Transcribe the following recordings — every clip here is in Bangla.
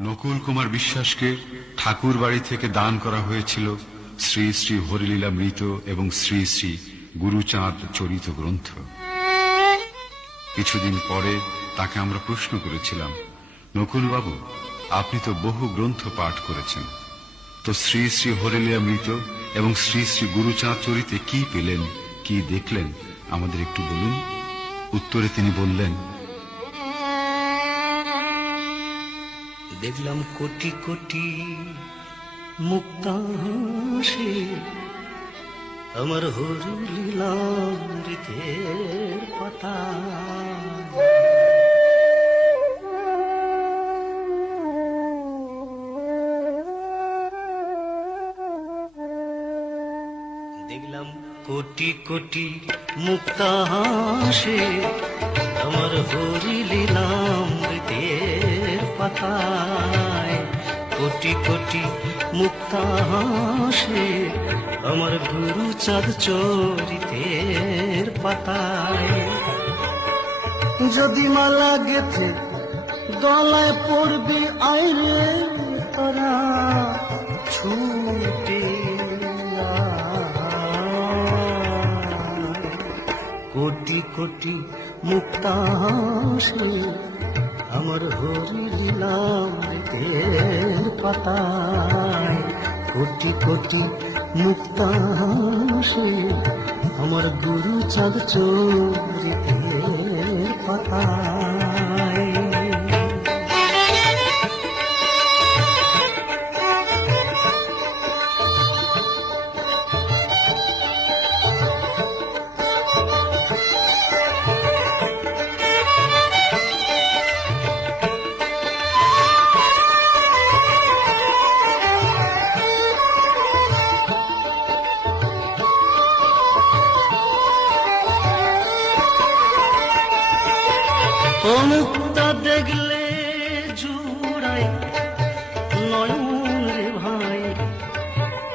নকুল কুমার বিশ্বাসকে ঠাকুর বাড়ি থেকে দান করা হয়েছিল শ্রী শ্রী হরিলীলা মৃত এবং শ্রী শ্রী গুরুচাঁদ চরিত গ্রন্থ। কিছুদিন পরে তাকে আমরা প্রশ্ন করেছিলাম, নকুল বাবু, আপনি তো বহু গ্রন্থ পাঠ করেছেন, তো শ্রী শ্রী হরিলীলা মৃত এবং শ্রী শ্রী গুরুচাঁদ চরিতে কি পেলেন, কি দেখলেন, আমাদের একটু বলুন। উত্তরে তিনি বললেন, দেখলাম কোটি কোটি মুক্তা হাসি আমার হরিলীলামৃতের পাতা। দেখলাম কোটি কোটি মুক্তা হাসি আমার হরিলীলামৃতের পাতায়। কোটি কোটি মুক্তা হাসি আমার গুরুচাঁদ চরিতের পাতায়। যদি মালা গেথে গলায় পড়বি আইরে তোরা ছুটে কোটি কোটি মুক্তা হাসি আমার হরিলীলামৃতের পাতায়। কোটি কোটি মুক্তা হাসি আমার গুরুচাঁদ চরিতের পাতায়। মুক্তা দেখলে জুড়ায় নয়ন রে ভাই,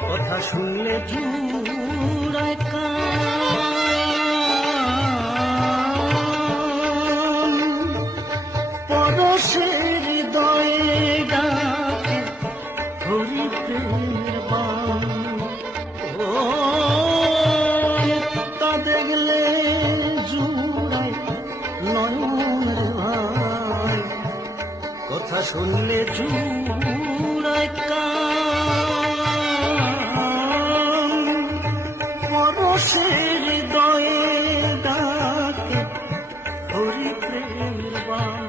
কথা শুনলে জুড়ায় কান। পরশের হৃদয়ে ডাকে হরি প্রেমের বাণ। ও মুক্তা দেখলে জুড়ায় নয়ন রে ভাই, কথা শুনলে জুড়ায় কান। পরশের হৃদয়ে ডাকে হরি প্রেমের বাণ।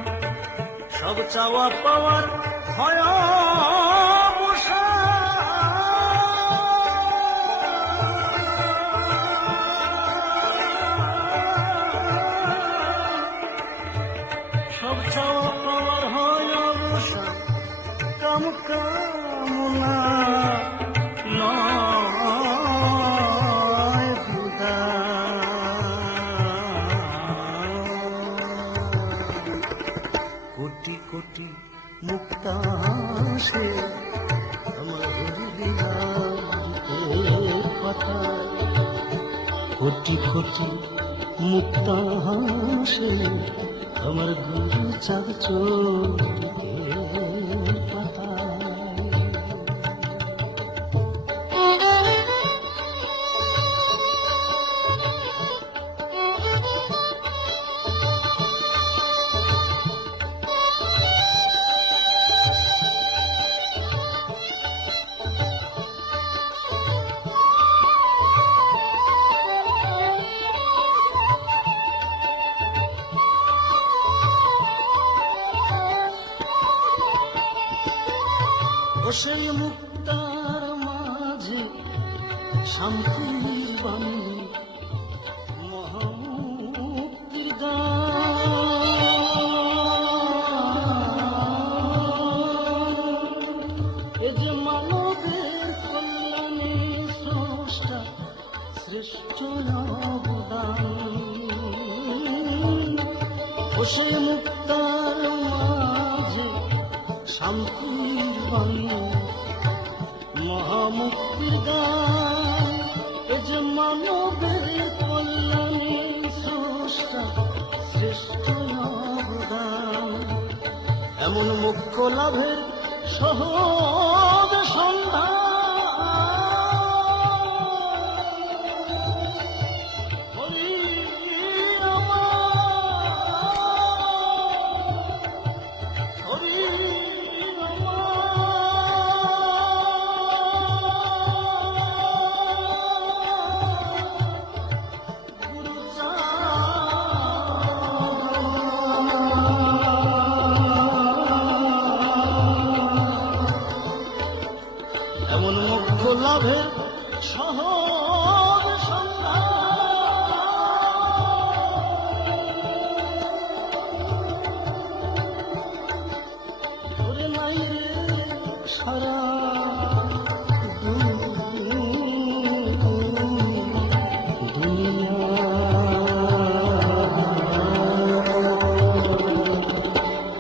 সব চাওয়া পাওয়ার হয় সব চাওয়া পাওয়ার হয় অবসান। কাম কামনা নয় খুদা। কোটি কোটি মুক্তা হাসি আমার হরিলীলামৃতের পাতায়। কোটি কোটি মুক্তা হাসি আমার গুরুচাঁদ চরিতের পাতায়। ও সেই মুক্তার মাঝে শান্তির বাণী মহামুক্তির গান। এ যে মানবের কল্যাণে স্রষ্টা শ্রেষ্ঠ অবদান। ও সেই মুক্তার মাঝে শান্তির বাণী মহামুক্তির গান। এ যে মানবের কল্যাণে স্রষ্টা শ্রেষ্ঠ অবদান। এমন মোক্ষ লাভের সহজ সন্ধ্যা হরি আমার, হরি এমন মোক্ষ লাভে সহজ সন্ধ্যা ওরে নাই রে সারা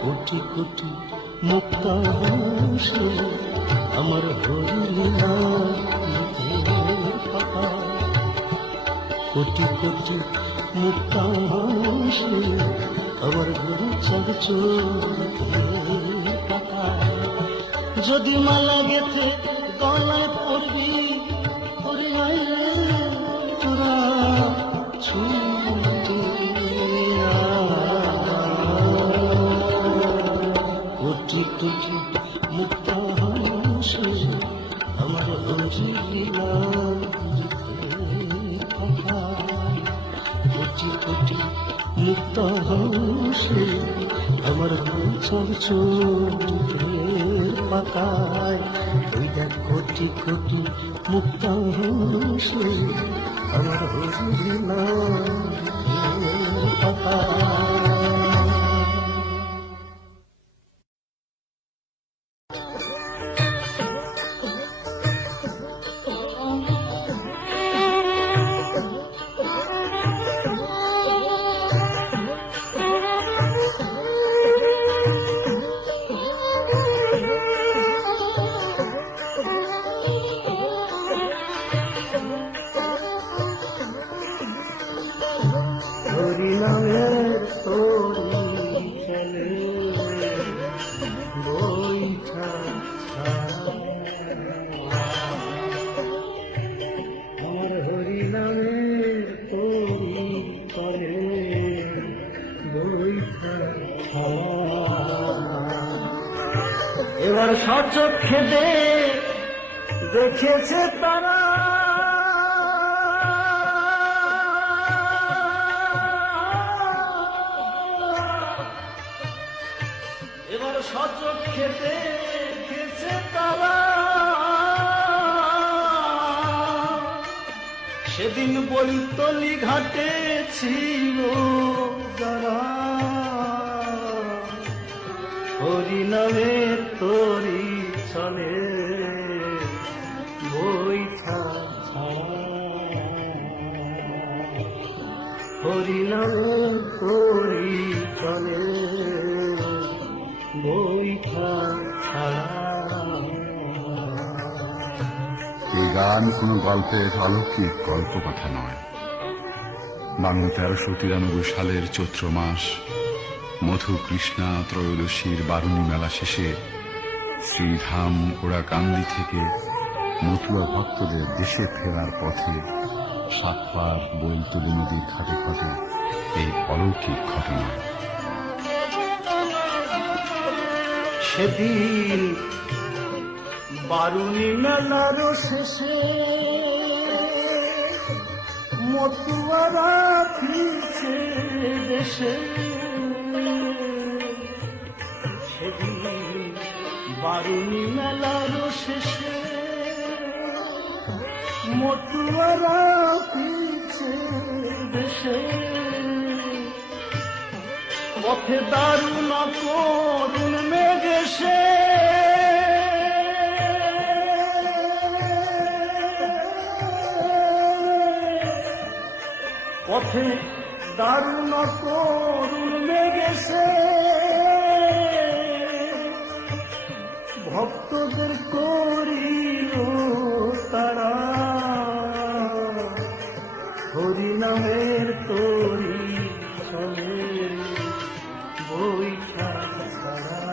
কোটি কোটি মুক্তা আমার হরিলীলা কোটি কোটি মুক্তা আমার হরি যদি মালা গেথে গলায় পড়বি হরি নাই রে তোরা ছুটে কোটি কোটি মুক্তা আমার হরিলীলা কোটি কোটি মুক্ত আমার চোখের পাতায় ওই দেখ কোটি কোটি মুক্ত আমার হরিলীলা পাতায়। হরিনামের তোরি চলে বৈঠা আমার হরিনামের তোরি চলে বৈঠা এবার সচক্ষে দেখেছে তারা এবার সচক্ষে দেখেছে তারা সেদিন বলিতলি ঘাটে ছিল যারা হরিনামের তোরি চলে বৈঠা হরিনামের তোরি চলে বৈঠা এই গান কোন গল্পের অলৌকিক গল্প কথা নয়। বাংলা 1393 সালের চৈত্র মাস মধু কৃষ্ণা ত্রয়োদশীর বারুণী মেলা শেষে শ্রীধাম ওড়াকান্দি থেকে মতুয়া ভক্তদের দেশে ফেরার পথে সাতপার বৈলতলী নদীর ঘাটে ঘটে এই অলৌকিক ঘটনা। সেদিন বারুণী মেলার শেষে মতুয়ারা ফিরছে দেশে সেদিন বারুণী মেলার শেষে মতুয়ারা ফিরছে দেশে পথে দারুণ করুণ মেঘেশে পথে দারুণ করুণ মেঘেশে ভক্তদের করিল তারা হরিনামের তোরি চলে বৈঠা ছাড়া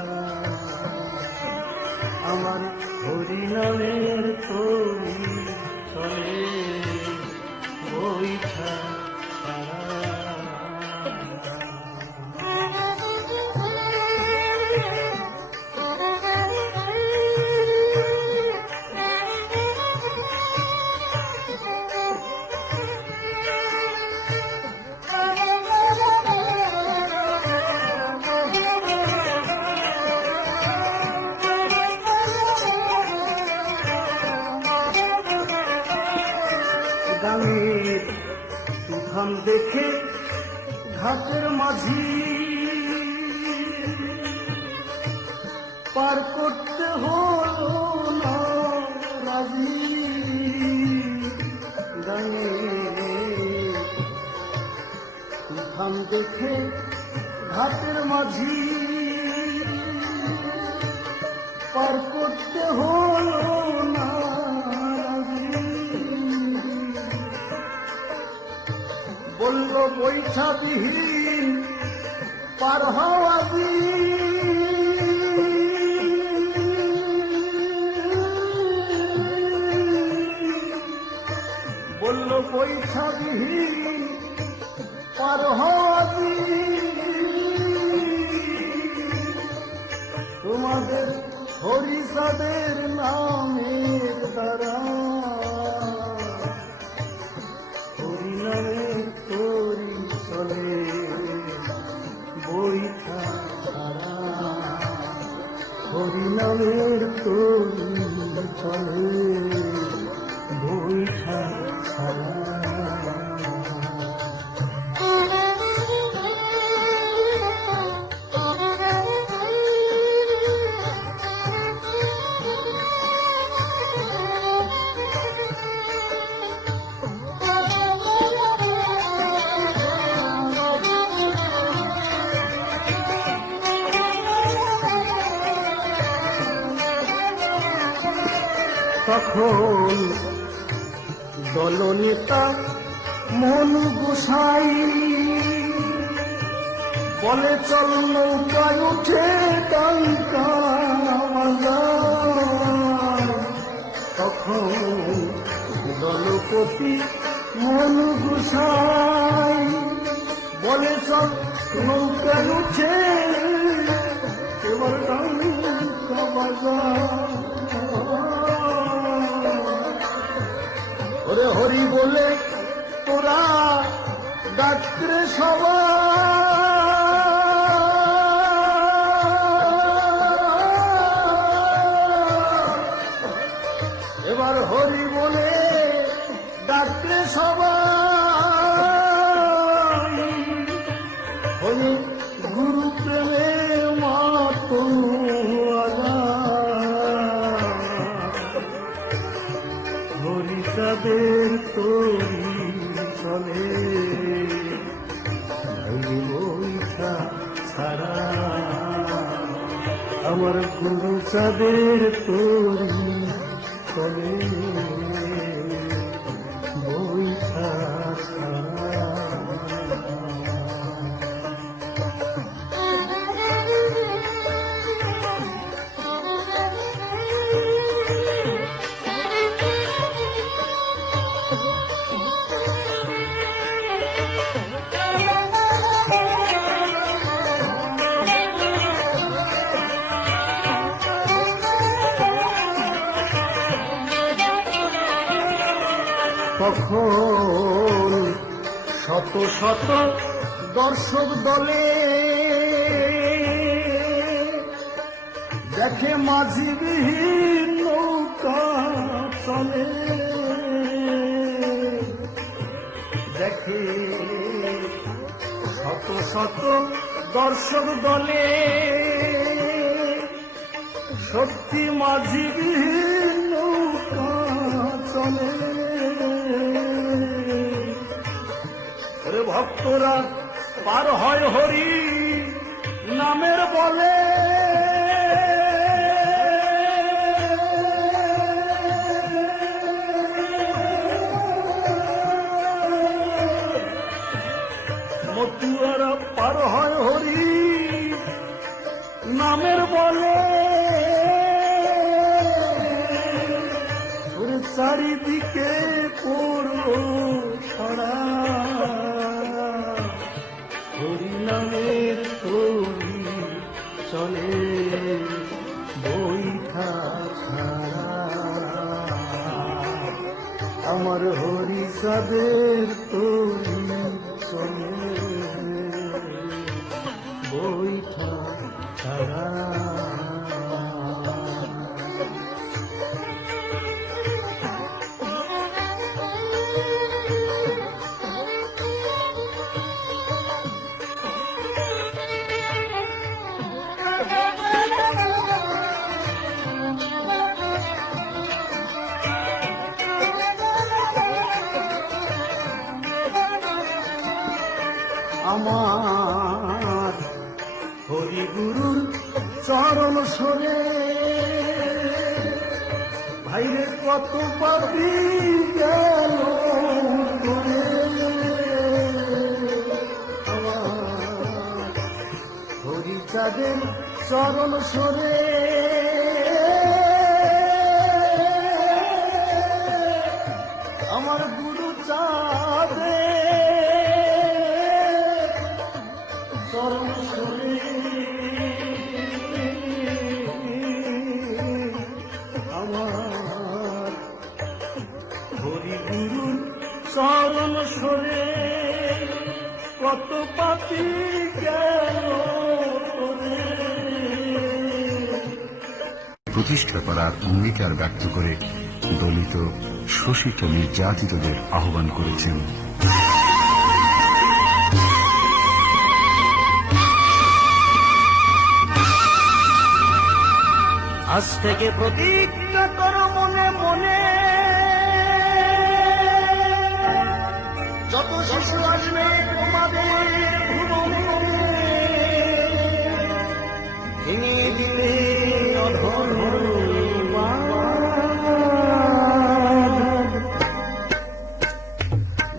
আমার হরি নামের তরি চলে বৈঠা গানের তুফান দেখে ঘাটের মাঝি পার করতে হলো না রাজি। গানের তুফান দেখে ঘাটের মাঝি পার করতে হলো না বলল বৈঠা বিহীন পার হওয়া বলল বৈঠা বিহীন পার হওয়া তোমাদের হরিষাদের নামের দ্বারা হরি নামের তরি চলে বৈঠা ছাড়া। হরি নামের তরি চলে বৈঠা ছাড়া। তখন দলনেতা মনু গোসাই বলে চল নৌকায় উঠে ডাঙ্কা বাজার। তখন দলপতি মনু গোসাই বলে চল নৌকায় উঠে এবার ডাঙ্কা বাজার। ওরে হরি বলে তোরা ডাকরে সবাই এবার হরি বলে ডাকরে সবাই হরি গুরু প্রেমে মাতো হরিষাদের তরি চলে বৈঠা ছাড়া। আমার গুরু চাঁদের তরি চলে বৈঠা ছাড়া। তখন শত শত দর্শক দলে দেখে মাঝি বিহীন নৌকা চলে। দেখে শত শত দর্শক দলে সত্যি মাঝি বিহীন নৌকা চলে। ভক্তরা পার হয় হরি নামের বলে মতুয়ারা পার হয় হরি নামের বলে আমার হরিচাঁদের তরি চলে বৈঠা ছাড়া। আমার হরিগুরুর চরণ সরে ভাইরে কত পাপি গেল করে। আমার হরিচাঁদের চরণ সরে আমার গুরু চাঁদে চরণ সরে আমার হরিগুরুর চরণ সরে কত পাপি গেল করে। প্রতিষ্ঠা করার অঙ্গীকার ব্যক্ত করে দলিত, শোষিত, নির্যাতিতদের আহ্বান করেছেন। আজ থেকে প্রতিজ্ঞা করো মনে মনে, যত শিশু আসবে তোমাদের ভুবনে, ভেঙে দিলে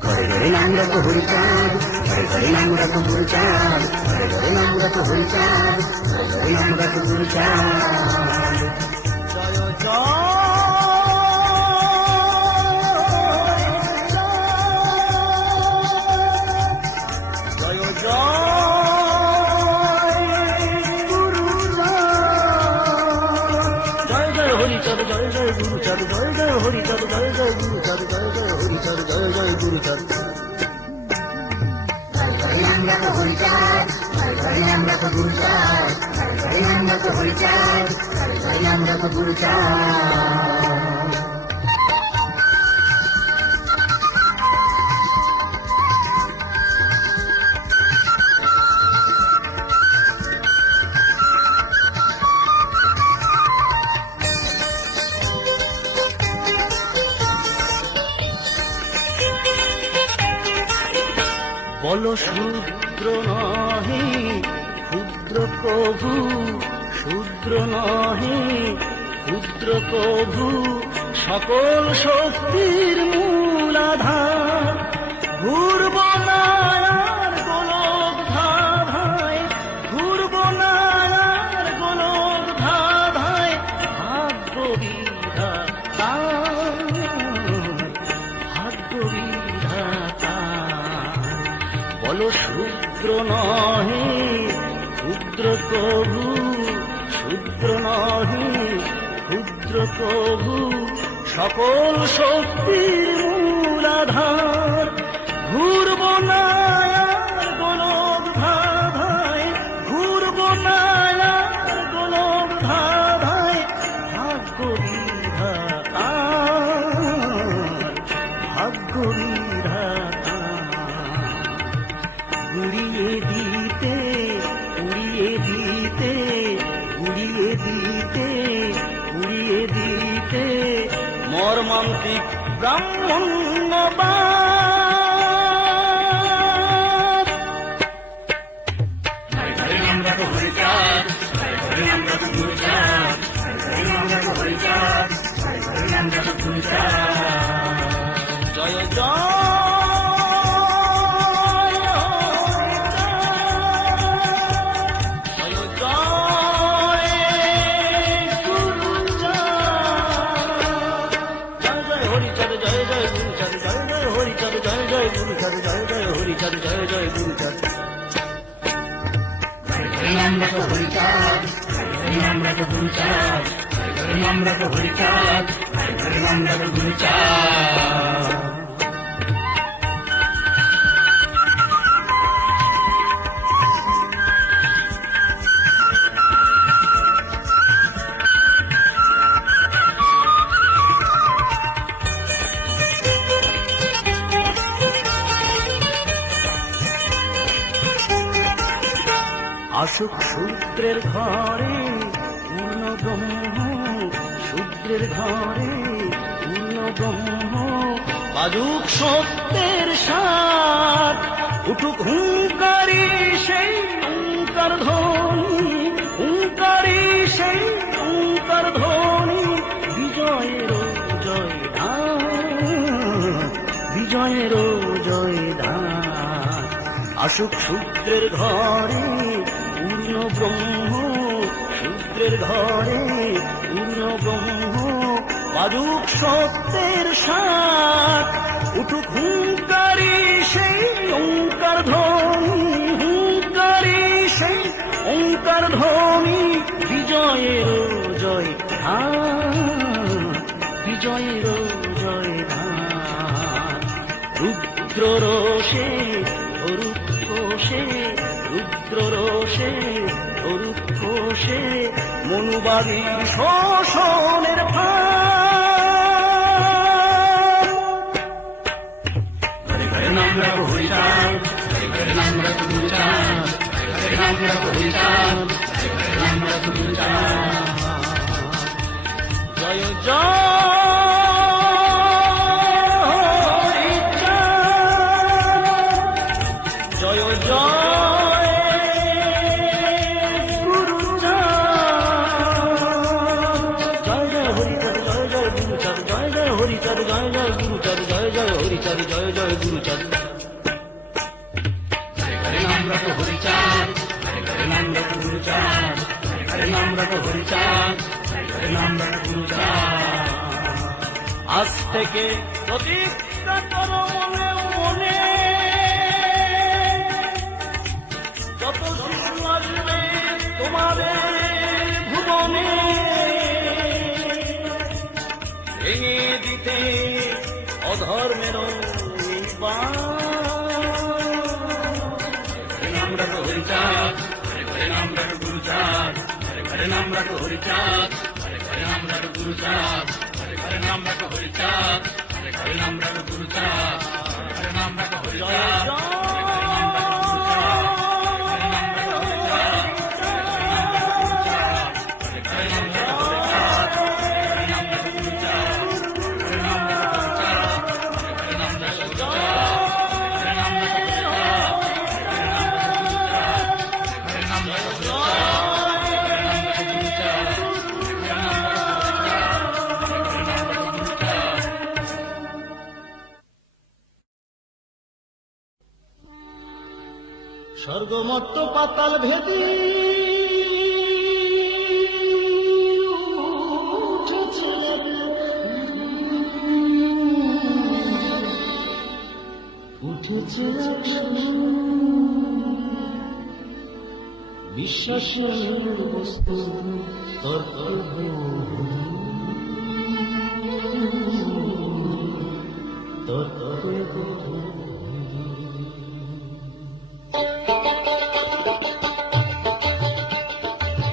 ঘরে ঘরে নাম রাখো হরিচাঁদ, ঘরে ঘরে নাম রাখো হরিচাঁদ, ঘরে ঘরে নাম রাখো হরিচাঁদ, ঘরে ঘরে নাম রাখো হরিচাঁদ। জয় জয় জয় জয় গুরু জয় জয় হরিচাঁদ, জয় জয় গুরুচাঁদ, জয় জয় হরিচাঁদ, জয় জয় গুরুচাঁদ, জয় জয় হরিচাঁদ, জয় জয় গুরুচাঁদ। নাম রাখো হরিচাঁদ, নাম রাখো গুরুচাঁদ, নাম রাখো হরিচাঁদ, নাম রাখো গুরুচাঁদ। বলো শূদ্র নহে ক্ষুদ্র প্রভু, শূদ্র নহে ক্ষুদ্র প্রভু, সকল শক্তির মূল আধার। ঘুরব না আর গোলক ধাঁধায়, ঘুরব না আর গোলক ধাঁধায়, ভাগ্য বিধাতা, ভাগ্য বিধাতা। বলো শূদ্র নহে ক্ষুদ্র প্রভু, শূদ্র নহে ক্ষুদ্র প্রভু, সকল শক্তির মূল আধার। ঘুরব না আর গোলক ধাঁধায়, ঘুরব না আর গোলক ধাঁধায়, ভাগ্য বিধাতা, ভাগ্য বিধাতা। উড়িয়ে দিতে, উড়িয়ে দিতে, উড়িয়ে দিতে, উড়িয়ে দিতে মর্মান্তিক ব্রাহ্মণ্যবাদ। নাম রাখো হরিচাঁদ, নাম রাখো গুরুচাঁদ, নাম রাখো হরিচাঁদ, নাম রাখো গুরুচাঁদ। জয় জয় জয় জয় গুরুচাঁদ। নাম রাখো হরিচাঁদ, নাম রাখো গুরুচাঁদ, নাম রাখো হরিচাঁদ, নাম রাখো গুরুচাঁদ। আসুক শূদ্রের ঘরে পূর্ণ ব্রহ্ম, শূদ্রের ঘরে পূর্ণ ব্রহ্ম, বাজুক সত্যের সাথ, উঠুক হুঙ্কারি সেই হুঙ্কার ধ্বনি, হুঙ্কারি সেই হুঙ্কার ধ্বনি, বিজয়ের জয়ধান, বিজয়ের জয়ধান। আসুক শূদ্রের ঘরে পূর্ণ ব্রহ্ম, শূদ্রের ঘরে পূর্ণ ব্রহ্ম, বাজুক সত্যের সাথ, উঠুক হুঙ্কারি সেই ওঙ্কার ধ্বনি, হুঙ্কারি সেই ওঙ্কার ধ্বনি, বিজয়ের জয়ধান, বিজয়ের জয়ধান। রুদ্র রোষে রুক্ষোষে, রুদ্র রোষে রুক্ষোষে, মনুবাদী শোষণের ফাঁদ। ঘরে ঘরে নাম রাখো হরিচাঁদ, ঘরে ঘরে নাম রাখো গুরুচাঁদ, ঘরে ঘরে নাম রাখো হরিচাঁদ, ঘরে ঘরে নাম রাখো গুরুচাঁদ। জয় জয় জয় জয় গুরুচাঁদ। ঘরে ঘরে নাম রাখো হরিচাঁদ, ঘরে ঘরে নাম রাখো গুরুচাঁদ, ঘরে ঘরে নাম রাখো হরিচাঁদ, ঘরে ঘরে নাম রাখো গুরুচাঁদ। আজ থেকে প্রতিজ্ঞা করো মনে মনে, যত সুখ আসবে তোমাদের ভুবনে, ভেঙে দিতে অধর্মের নাম রাখো হরিচাঁদ, ঘরে ঘরে নাম রাখো গুরুচাঁদ, ঘরে ঘরে নাম রাখো হরিচাঁদ, ঘরে ঘরে নাম রাখো গুরুচাঁদ, ঘরে ঘরে নাম রাখো হরিচাঁদ, ঘরে ঘরে নাম রাখো গুরুচাঁদ, ঘরে ঘরে নাম রাখো হরিচাঁদ, স্বর্গমত্ত পাতাল ভেদি উঠেছে বিশ্বাসের বস্তু তর্ক তর্ক।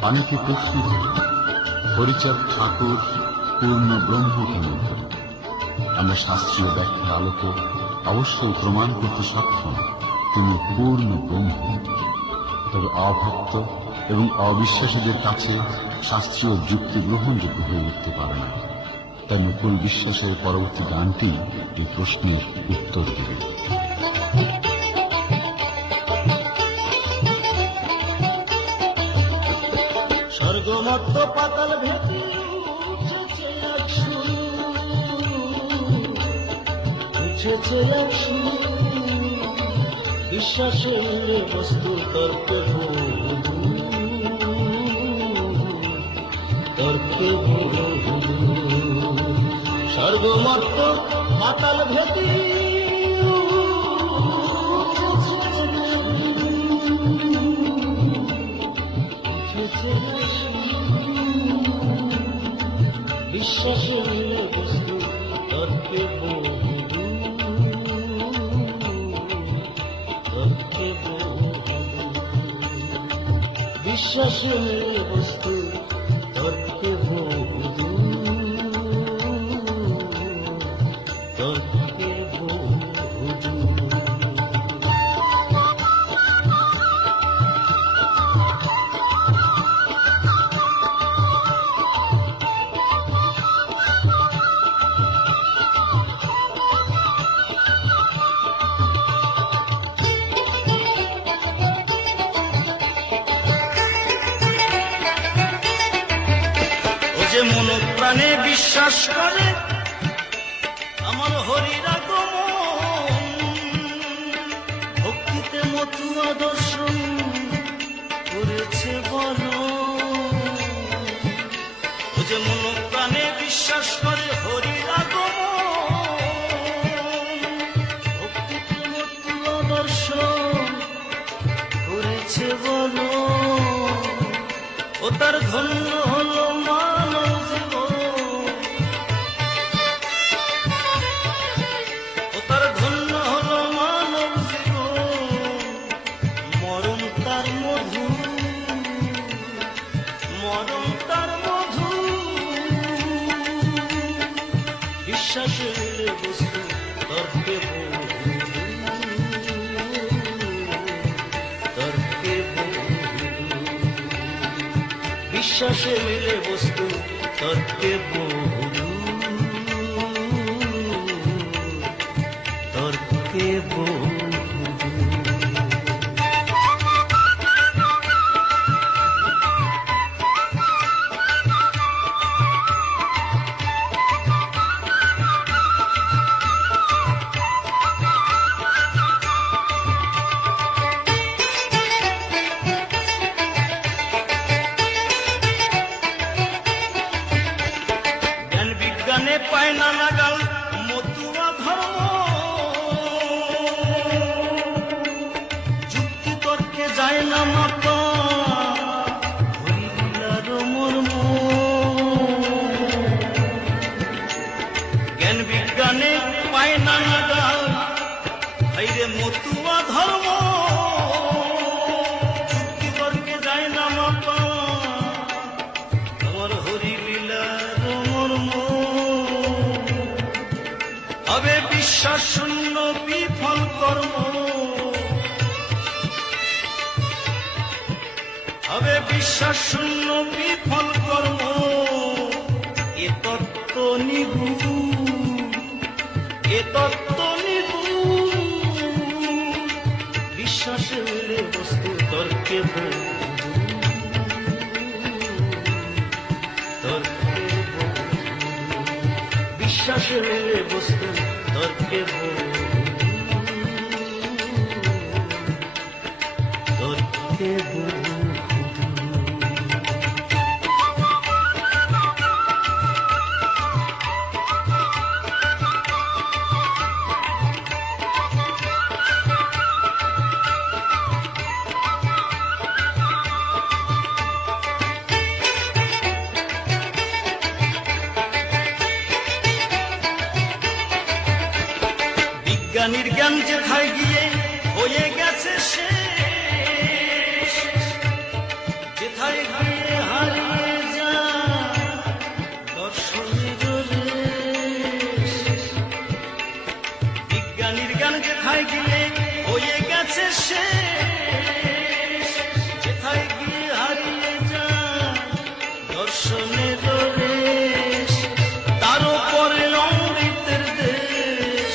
অনেকে প্রশ্ন করে হরিচাঁদ ঠাকুর পূর্ণ ব্রহ্ম কেন? আমরা শাস্ত্রীয় ব্যাখ্যার আলোকে অবশ্যই প্রমাণ করতে সক্ষম তিনি পূর্ণ ব্রহ্ম। তবে অভক্ত এবং অবিশ্বাসীদের কাছে শাস্ত্রীয় যুক্তি গ্রহণযোগ্য হয়ে উঠতে পারে না। তাই নকুল বিশ্বাসের পরবর্তী গানটি এই প্রশ্নের উত্তর দেবে। স্বর্গমত্ত পাতাল ভেদি উঠেছে বিশ্বাসের বস্তু তর্কে তর্কে স্বর্গমত্ত পাতাল ভেদি বিশ্বাসের বস্তু তর্কে তর্কে বিশ্বাসের বস্তু তর্কে তর্কে মন প্রাণে বিশ্বাস করে আমার হরির আগমন, ভক্তিতে মতুয়া দর্শন করেছে বল। ও যে মন প্রাণে বিশ্বাস করে হরির আগমন, ভক্তিতে মতুয়া দর্শন করেছে বল। ও তার ধন্য হলো মানব জীবন, ও তার ধন্য হলো মানব জীবন। মরণ তার মধু, মরণ তার মধু। বিশ্বাসে মিলে বস্তু তর্কে বহু, তর্কে বহু। বিশ্বাসে মিলে বস্তু তর্কে বহু, তর্কে বহু। জ্ঞান বিজ্ঞানে পায় না নাগাল মতুয়া ধর্ম, যুক্তি তর্কে যায় না মাপা হরিলীলার মর্ম। জ্ঞান বিজ্ঞানে পায় না নাগাল হাইরে মতুয়া ধর্ম, যুক্তি তর্কে যায় না মাপা আমার হরিলীলার মর্ম। হবে বিশ্বাস শূন্য বিফল কর্ম, হবে বিশ্বাস শূন্য বিফল কর্ম। এ তত্ত্ব নিগূঢ়, এ তত্ত্ব নিগূঢ়। বিশ্বাসে মিলে বস্তু তর্কে বহু, তর্কে বহু। বিশ্বাসে মিলে বস্তু তর্কে বহু, তর্কে বহু। বিজ্ঞানীর জ্ঞান যেথায় গিয়ে হয়ে গেছে শেষ, যেথায় গিয়ে হারিয়ে যায় দর্শনের রেশ। বিজ্ঞানীর জ্ঞান যেথায় গিয়ে হয়ে গেছে শেষ, যেথায় গিয়ে হারিয়ে যায় দর্শনের রেশ। তার উপরে অমৃতের দেশ,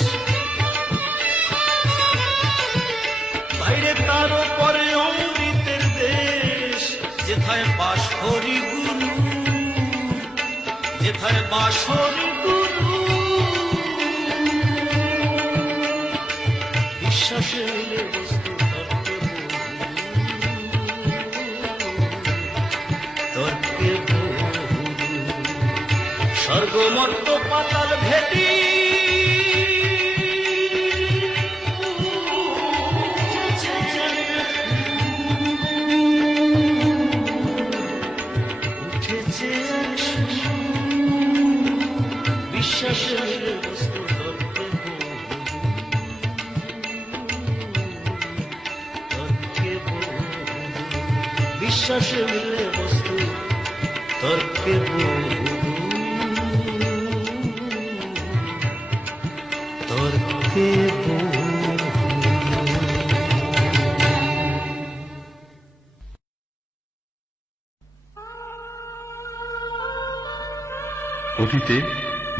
বাইরে তার উপরে অমৃতের দেশ। যেথায় বাস হরি গুরু, যেথায় বাস হরি গুরু। বিশ্বাসে মিলে বস্তু তর্কে বহু, তর্কে বহু। স্বর্গ মর্ত পাতাল ভেটি উঠেছে বিশ্বাসে মিলে বস্তু তর্কে বহু, তর্কে বহু। বিশ্বাসে মিলে বস্তু তর্কে বহু, তর্কে বহু। অতীতে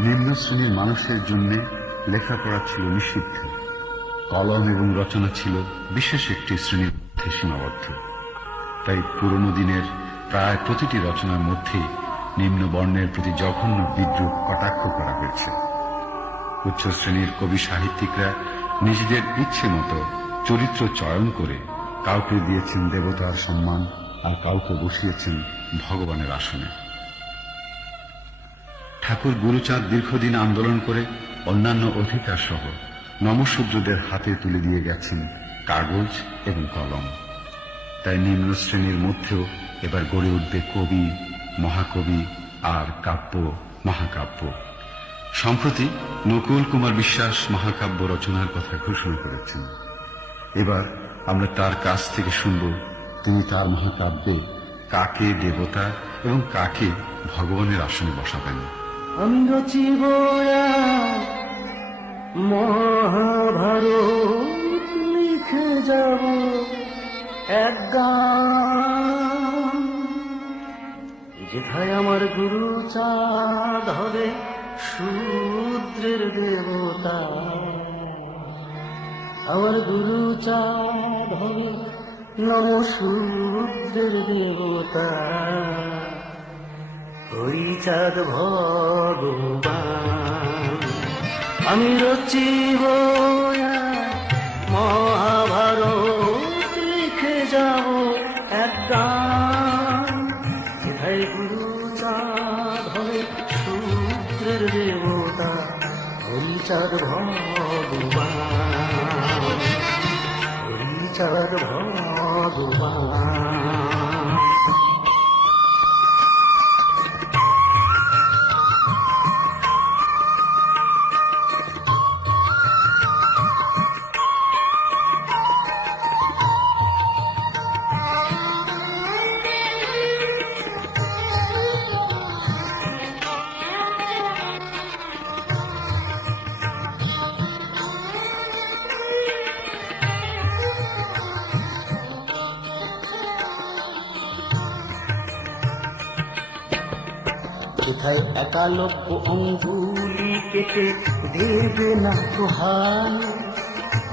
নিম্ন শ্রেণীর মানুষের জন্য লেখাপড়া ছিল নিষিদ্ধ, কলম এবং রচনা ছিল বিশেষ একটি শ্রেণীর মধ্যে সীমাবদ্ধ। তাই পুরনো দিনের প্রায় প্রতিটি রচনার মধ্যে নিম্ন বর্ণের প্রতি জঘন্য বিদ্রুপ কটাক্ষ করা হয়েছে। উচ্চ শ্রেণীর কবি সাহিত্যিকরা নিজেদের ইচ্ছে মতো চরিত্র চয়ন করে কাউকে দিয়েছেন দেবতার সম্মান, আর কাউকে বসিয়েছেন ভগবানের আসনে। ঠাকুর গুরুচাঁদ দীর্ঘদিন আন্দোলন করে অন্যান্য অধিকার সহ নমশূদ্রদের হাতে তুলে দিয়ে গেছেন কাগজ এবং কলম। তাই নিম্ন শ্রেণীর মধ্যেও এবার গড়ে উঠবে কবি, মহাকবি আর কাব্য, মহাকাব্য। সম্প্রতি নকুল কুমার বিশ্বাস মহাকাব্য রচনার কথা ঘোষণা করেছেন। এবার আমরা তার কাছ থেকে শুনব তিনি তার মহাকাব্যে কাকে দেবতা এবং কাকে ভগবানের আসনে বসাবেন। আমি রচিব মহাভারত, লিখে যাব এক গান, যেথায় আমার গুরু চাঁদ হবে শূদ্রের দেবতা। আমার গুরু চাঁদ হবে নমশূদ্রের দেবতা। হরিচাঁদ ভগবান, আমি রচিব মহাভারত, লিখে যাব এক গান, যেথায় গুরু চাঁদ হবে শূদ্রের দেবতা। হরিচাঁদ ভগবান, হরিচাঁদ ভগবান। কোথায় একালব্য অঙ্গুলি কেটে দেবে না তোহার,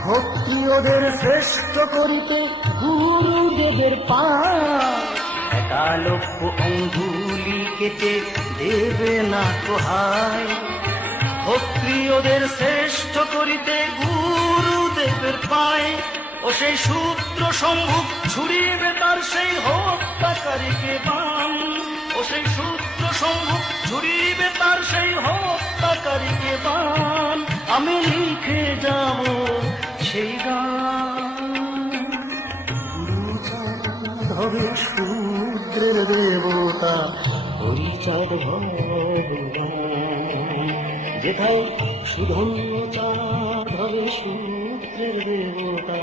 ক্ষত্রিয়দের শ্রেষ্ঠ করিতে গুরুদেবের পায়। একালব্য অঙ্গুলি কেটে দেবে না তোহার, ক্ষত্রিয়দের শ্রেষ্ঠ করিতে গুরুদেবের পায়। ও সেই শূদ্র সম্ভুক ছুড়িবে তার সেই হত্যাকারীকে বান। ও সেই শূদ্র সম্ভুক ছুড়িবে তার সেই হত্যাকারীকে বান। আমি লিখে যাব সেই গান, গুরুচাঁদ হবে শূদ্রের দেবতা। হরিচাঁদ ভগবান, যেথায় সুধন্য চাঁদ হবে শূদ্রের দেবতা।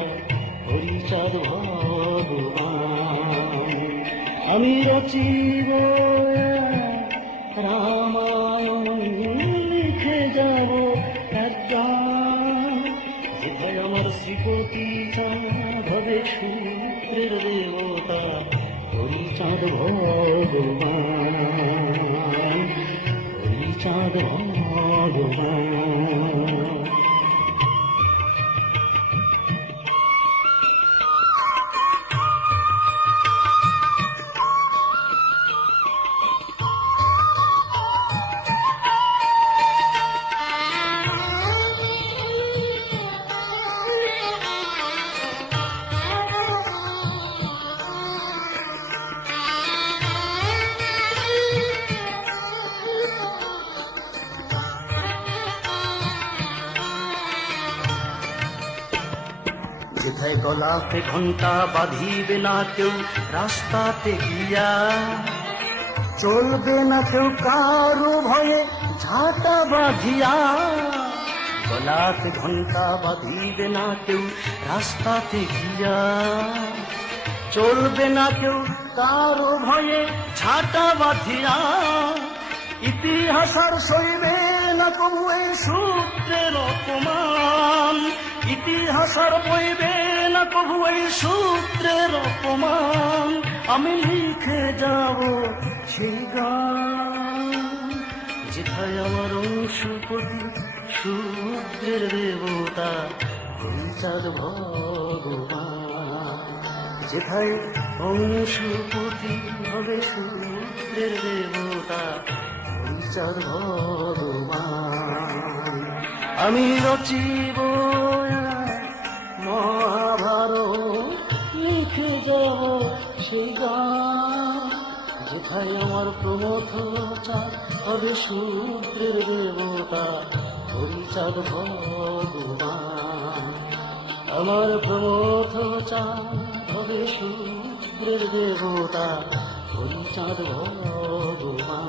হরিচাঁদ ভগবান, আমি রচিব রামায়ণ, লিখে যাব এক গান, যেথায় আমার শ্রীপতি চাঁদ হবে শূদ্রের দেবতা। হরিচাঁদ ভগবান, হরিচাঁদ ভগবান। যেথায় গলাতে ঘন্টা বাঁধিবে না কেউ রাস্তাতে গিয়া, চলবে না কেউ কারো ভয়ে ঝাঁটা বাঁধিয়া। গলাতে ঘন্টা বাঁধিবে না কেউ রাস্তাতে গিয়া, চলবে না কেউ কারো ভয়ে ঝাঁটা বাঁধিয়া। ইতিহাস আর সইবে না কবু এই সূত্রের অপমান। ইতিহাস আর বইবে না কবু এই সূত্রের অপমান। আমি লিখে যাব সেই গান, যেথায় আমার অংশুপতি শূদ্রের দেবতা। হরিচাঁদ ভগবান, যেথায় অংশুপতি হবে শূদ্রের দেবতা। দেবতা হরিচাঁদ ভগবান। আমি রচিব মহাভারত, লিখে যাব সেই গান, যেথায় আমার প্রমথ চাঁদ হবে শূদ্রের দেবতা হরিচাঁদ ভগবান। আমার প্রমথ চাঁদ হবে শূদ্রের দেবতা হরিচাঁদ ভগবান।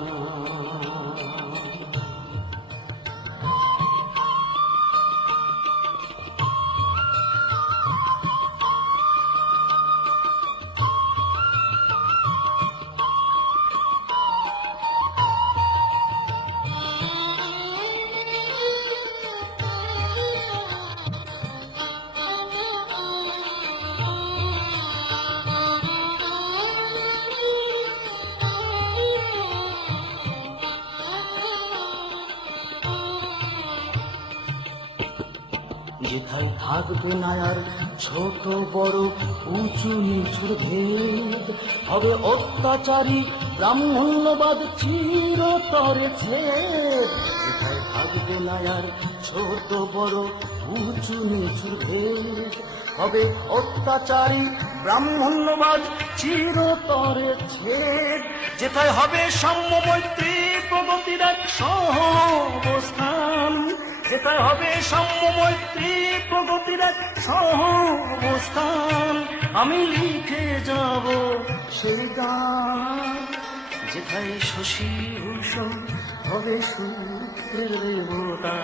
যেথায় থাকবে না আর ছোট বড় উঁচু নিচুর ভেদ, হবে অত্যাচারী ব্রাহ্মণ্যবাদ চিরতরে ছেদ। যেথায় থাকবে না আর ছোট বড় উঁচু নিচুর ভেদ, হবে অত্যাচারী ব্রাহ্মণ্যবাদ চিরতরে ছেদ। যেথায় হবে সাম্য মৈত্রী প্রগতির এক সহাবস্থান, যেথায় হবে সাম্য মৈত্রী প্রগতির এক সহাবস্থান, আমি লিখে যাব সেই গান। যেথায় শশী ভূষণ হবে শূদ্রের দেবতা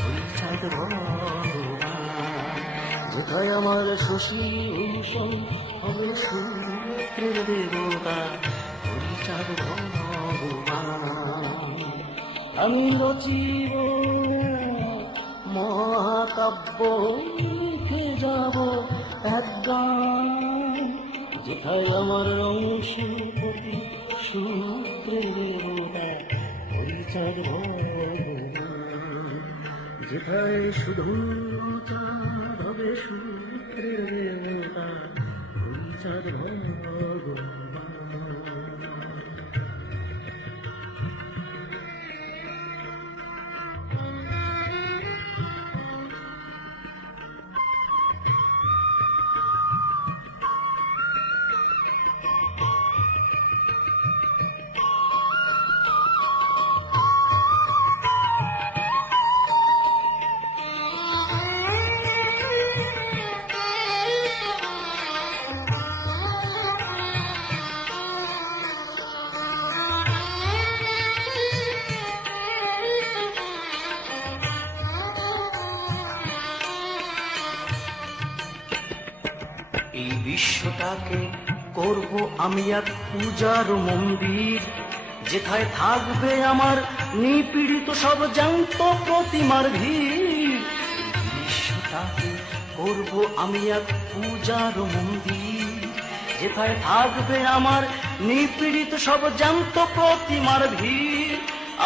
হরিচাঁদ ভগবান। যেথায় আমার শশী ভূষণ হবে শূদ্রের দেবতা হরিচাঁদ ভগবান। আমি রচিব মহাকাব্য, লিখে যাব এক গান, যেথায় আমার অংশপতি শূদ্রের দেবতা হরিচাঁদ ভগবান। যেথায় শুধু চাঁদ হবে শূদ্রের দেবতা হরিচাঁদ ভগবান। এই বিশ্বটাকে করব আমি এক পূজার মন্দির, যেথায় থাকবে আমার নিপীড়িত সব জ্যান্ত প্রতিমার ভিড়। এই বিশ্বটাকে করব আমি এক পূজার মন্দির, যেথায় থাকবে আমার নিপীড়িত সব জ্যান্ত প্রতিমার ভিড়।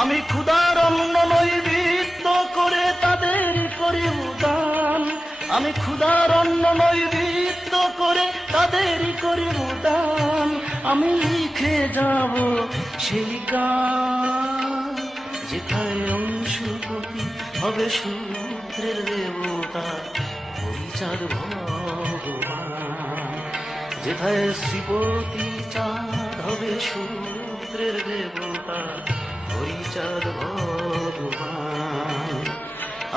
আমি ক্ষুধার অন্ন নৈবেদ্য করে তাদের করিব দান, আমি ক্ষুধার অন্ন নৈবেদ্য করে তাদের করিব দান। আমি লিখে যাব সেই গান, যেথায় অংশপতি হবে শূদ্রের দেবতা হরিচাঁদ ভগবান। যেথায় শ্রীপতি চাঁদ হবে শূদ্রের দেবতা হরিচাঁদ ভগবান।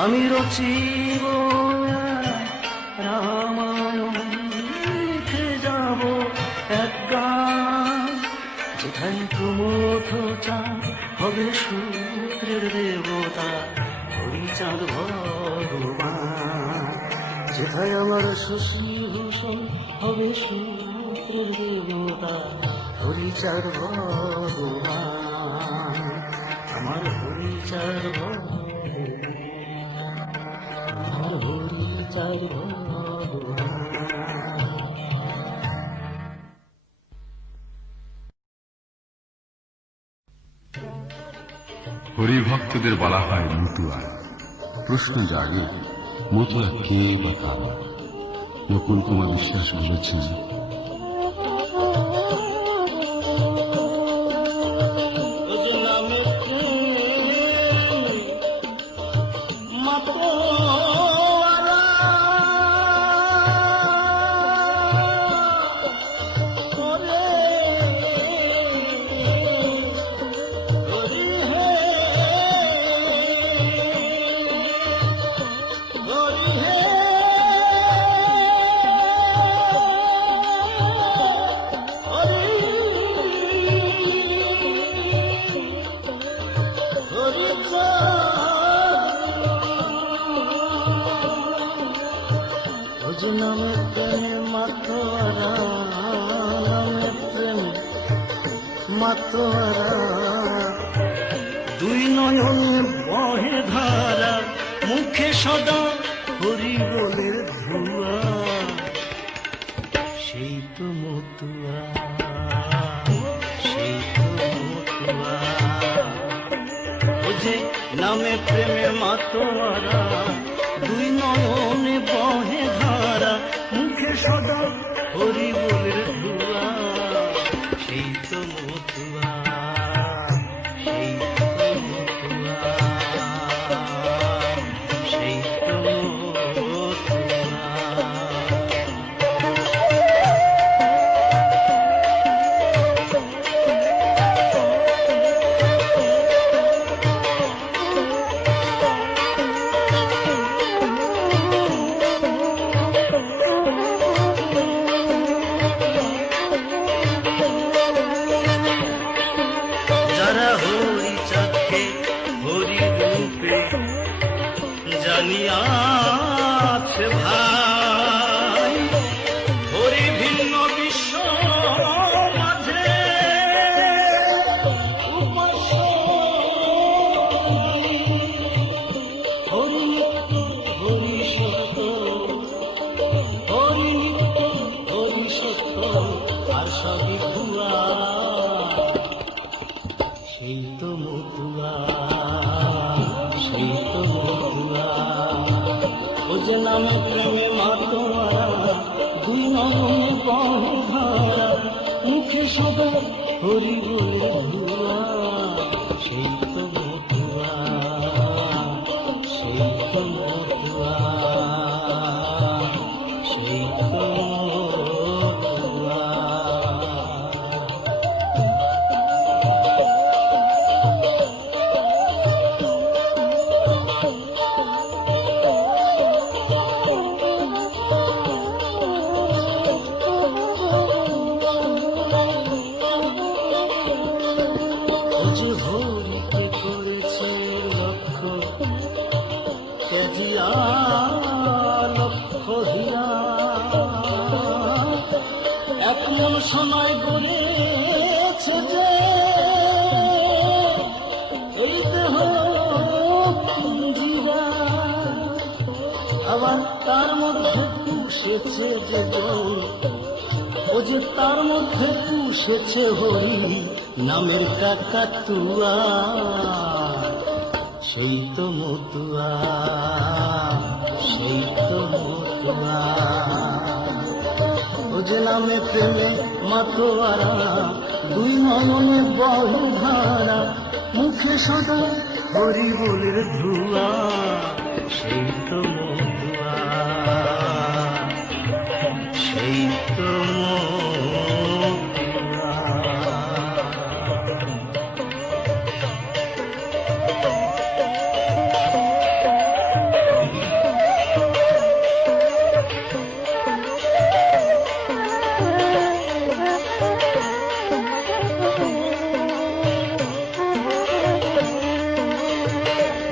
আমি রচিব রামায়ণ, লিখে যাব এক গান, যেথায় প্রমথ চাঁদ হবে শূদ্রের দেবতা হরিচাঁদ ভগবান। যেথায় আমার শশী ভূষণ হবে শূদ্রের দেবতা হরিচাঁদ ভগবান। আমার হরিচাঁদ ভগবান, আমার হরিচাঁদ ভগবান। হরিভক্তদের বলা হয় মতুয়া। প্রশ্ন জাগে, মতুয়া কে বা কারা? নকুল কুমার বিশ্বাস বলেছেন, ও যে নামে প্রেমে মাতোয়ারা, নামে প্রেমে মাতোয়ারা, দুই নয়নে বহে ধারা, মুখে সদা হরি বলে ধুয়া, সেই তো মতুয়া, সেই তো মতুয়া। ও যে নামে প্রেমে মাতোয়ারা, দুই নয়নে বহে ধারা, মুখে সদা হরি বলে ধুয়া, সেই তো মতুয়া, সেই তো মতুয়া, সেই তো মতুয়া। যারা হরি চাঁদকে হরি রূপে জানিয়াছে ভাই, হরি ভিন্ন বিশ্ব মাঝে উপাস্য, হরি নিত্য হরি সত্য, হরি নিত্য হরি সত্য, আর সবই ভুয়া, সেই তো মতুয়া, সেই তো মতুয়া। ও যে নামে প্রেমে মাতোয়ারা, দুই নয়নে বহে ধারা, মুখে সদা হরি বলে ধুয়া, সেই তো মতুয়া, সেই তো মতুয়া, সেই তো মতুয়া। ও যে হরিকে করেছে লক্ষ্য, তেজিয়া লক্ষ্য হীরা, এক মন সোনায় গড়েছে যে এই দেহ পুঞ্জিরা, আবার তার মধ্যে পুষেছে যে জন, ও যে তার মধ্যে পুষেছে হরি নামের কাকাতুয়া, সেই তো মতুয়া, সেই তো মতুয়া। ও যে নামে প্রেমে মাতোয়ারা, দুই নয়নে বহে ধারা, মুখে সদা হরি বলে ধুয়া, সেই তো মতুয়া, সেই তো মতুয়া।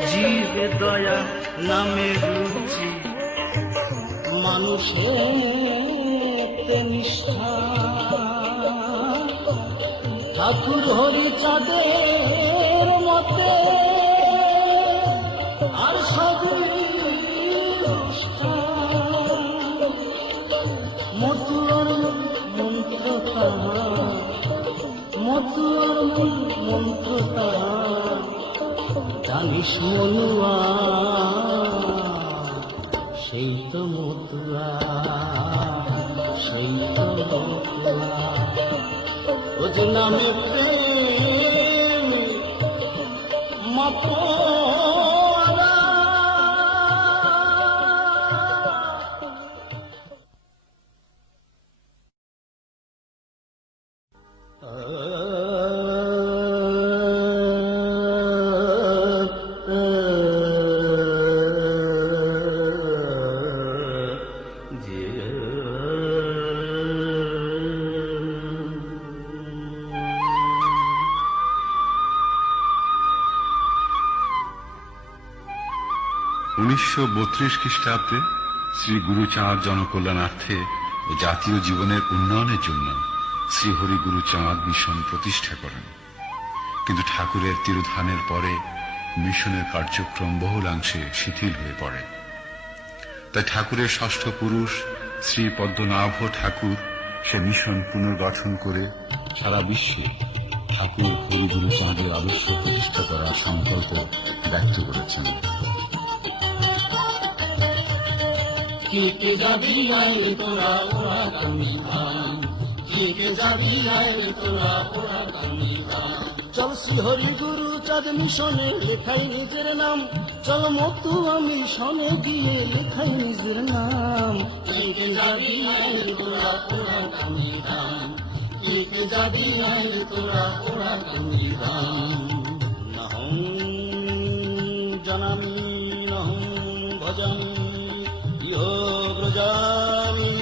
জীবে দয়া নামে রুচি, মানুষের নিষ্ঠা, ঠাকুর হরি চাঁদের মতে আর সবই মতুয়ার মন্ত্র তাহার, মতুয়ার মন্ত্র তাহার, জানিস মনুয়া, সেই তো মতুয়া, সেই তো মতুয়া। ও যে নামে প্রেম মাতোয়ারা, 1932 খ্রিস্টাব্দে শ্রী গুরুচাঁদ জনকল্যাণার্থে ও জাতীয় জীবনের উন্নয়নের জন্য শ্রী হরি গুরুচাঁদ মিশন প্রতিষ্ঠা করেন। কিন্তু ঠাকুরের তিরোধানের পরে মিশনের কার্যক্রম বহুলাংশে শিথিল হয়ে পড়ে। তাই ঠাকুরের ষষ্ঠ পুরুষ শ্রী পদ্মনাভ ঠাকুর সে মিশন পুনর্গঠন করে সারা বিশ্বে ঠাকুর হরি গুরুচাঁদের আদর্শ প্রতিষ্ঠা করার সংকল্প ব্যক্ত করেছেন। কে যাবি আয় তোরা ওরা কামি ধাম, কে যাবি আয় তোরা ওরা কামি ধাম। চল শ্রী হরি গুরু চাঁদ মিশনে লেখাই নিজের নাম, চল মতু মিশনে গিয়ে লেখাই নিজের নাম। কে যাবি আয় তোরা ওরা কামি ধাম, কে যাবি আয় তোরা ওরা কামি ধাম। নহং জানামি নহং ভজামি ইহো ব্রজামি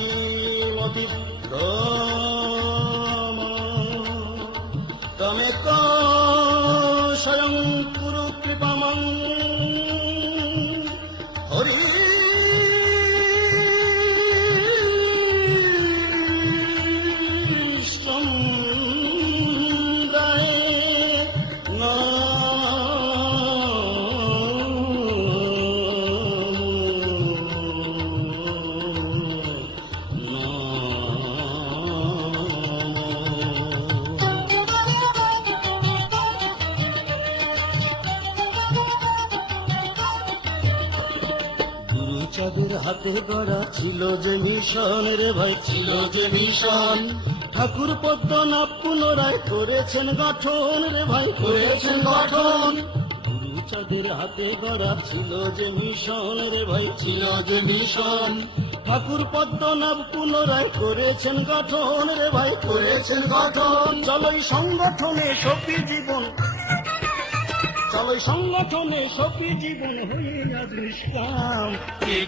মতিভ্রম, তমেক স্বয়ং কুরু কৃপামং হরি চাঁদের হাতে গড়া ছিল যে মিশন রে ভাই, ছিল যে মিশন। ঠাকুর পদ্মনাভ পুনরায় করেছেন গঠন রে ভাই, করেছেন গঠন। গুরু চাঁদের হাতে গড়া ছিল যে মিশন রে ভাই, ছিল যে মিশন। ঠাকুর পদ্মনাভ পুনরায় করেছেন গঠন রে ভাই, করেছেন গঠন। চলোই সংগঠনে সপি জীবন, চলোই সংগঠনে সপি জীবন হয়ে আজ নিষ্কাম।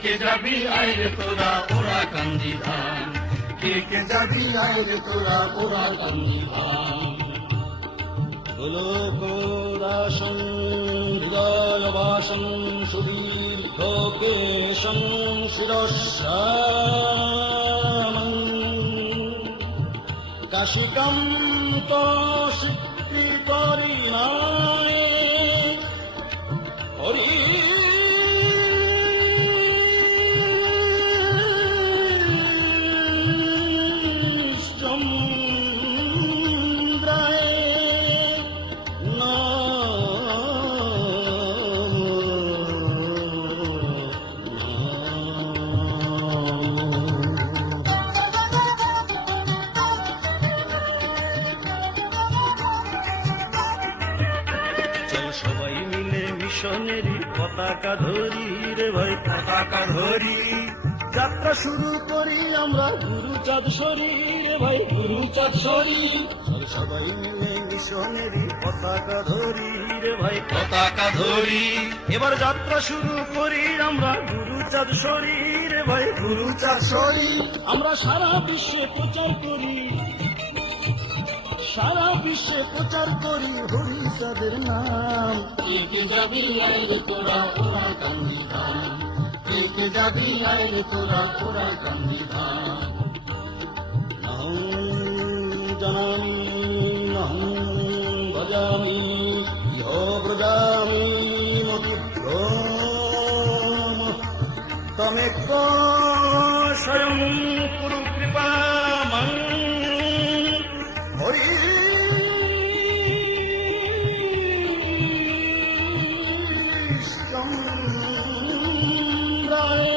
কে যাবি আয় রে তোরা ওরা কান্দি ধাম, কে যাবি আয় রে তোরা ওরা কান্দি ধাম। গোলকদাসং হৃদয়বাসং সুদীর্ঘ কেশং শিরশ্যামং, কাশিকান্ত স্বীকৃতরিণায় হরি চন্দ্রায় সবাই মিলে মিশনেরই পতাকা ধরি রে ভাই, পতাকা ধরি। যাত্রা শুরু করি আমরা গুরুচাঁদ সরি রে ভাই, গুরুচাঁদ সরি। সবাই মিলে মিশনেরই পতাকা ধরি রে ভাই, পতাকা ধরি। এবার যাত্রা শুরু করি আমরা গুরুচাঁদ সরি রে ভাই, গুরুচাঁদ সরি। আমরা সারা বিশ্বে প্রচার করি, সারা বিশ্বে প্রচার করি হরিচাঁদের নাম। কে যাবি আয় রে তোরা ওরা কান্দি ধাম, কে যাবি আয় রে তোরা ওরা কান্দি ধাম। নহং জানামি নহং ভজামি ইহো ব্রজামি মতিভ্রম, তমেক স্বয়ং কুরু কৃপামং হরি চন্দ্রায়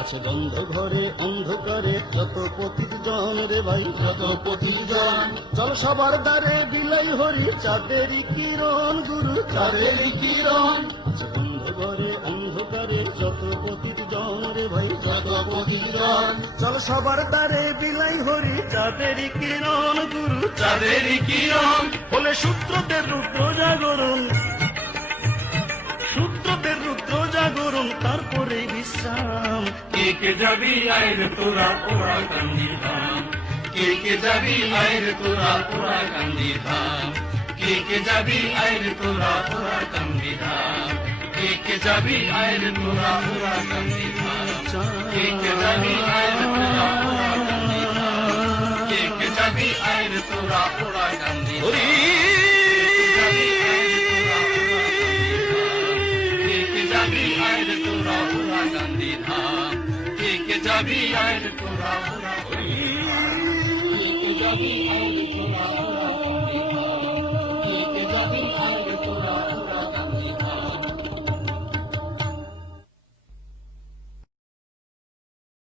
আছে গন্ধ ঘরে অন্ধকারে যত পতিত জন রে ভাই, যত পতিত জন। চল সবার দ্বারে বিলাই হরি চাঁদেরই কিরণ, গুরু চাঁদেরই কিরণ। আছে গন্ধ ঘরে অন্ধকারে যত পতিত জন রে ভাই, যত পতিত জন। চল সবার দ্বারে বিলাই হরি চাঁদেরই কিরণ, গুরু চাঁদেরই কিরণ। বলে সূত্রদের রুদ্র জাগরণ, কে যাবি আইরে তোরা পোড়া কান্দির ধাম কে যাবি আইরে তোরা পোড়া কান্দির ধাম কে যাবি আইরে তোরা পোড়া কান্দির ধাম কে যাবি আইরে তোরা পোড়া কান্দির ধাম কে যাবি আইরে তোরা পোড়া কান্দির ধাম কে যাবি আইরে তোরা পোড়া কান্দির ধাম যাবি আইরে তোরা পোড়া কান্দির ধাম কে যাবি আইরে তোরা পোড়া কান্দির ধাম